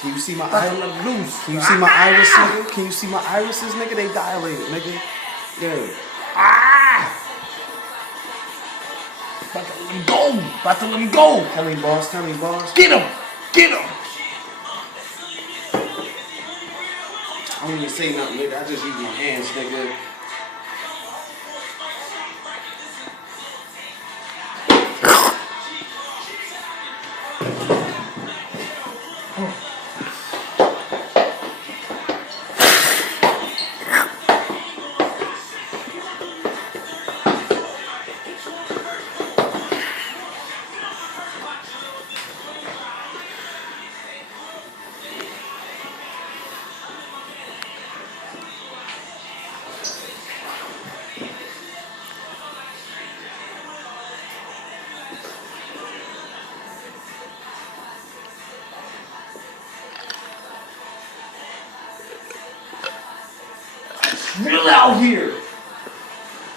Can you see my About to iris? let loose. Can you see my iris, nigga? Can you see my irises, nigga? They dilated, nigga. Yeah. Ah! About to let him go. About to let him go. Tell me, boss. Tell me, boss. Get him. Get him. I don't even say nothing, nigga. I just use my hands, nigga. Real out here.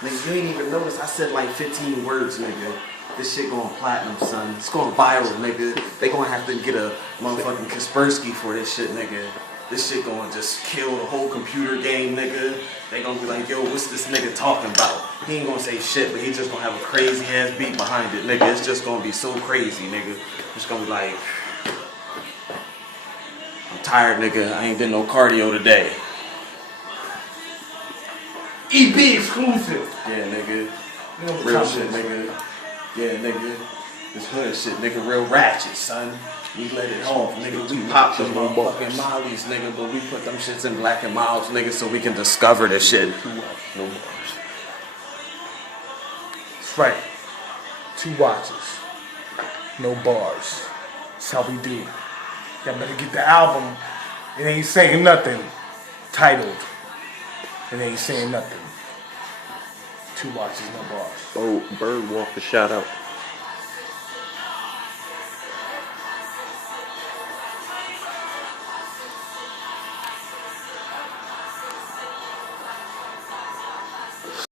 Nigga, you ain't even notice I said like 15 words, nigga. This shit going platinum, son. It's going viral, nigga. They gonna have to get a motherfucking Kaspersky for this shit, nigga. This shit gonna just kill the whole computer game, nigga. They gonna be like, yo, what's this nigga talking about? He ain't gonna say shit, but he just gonna have a crazy ass beat behind it, nigga. It's just gonna be so crazy, nigga. It's gonna be like, I'm tired, nigga. I ain't did no cardio today. EB exclusive. Yeah, nigga. You know what Real time shit, it is. nigga. Yeah, nigga. This hood shit, nigga, real ratchet, son. We let it off, nigga. We popped them motherfucking mollies, nigga, but we put them shits in Black and Miles, nigga, so we can discover this shit. No bars. That's right. 2 watches. No bars. That's how we do. Y'all better get the album. It ain't saying nothing. Titled. It ain't saying nothing. 2 watches, no bars. Oh, Bird walked the shot out.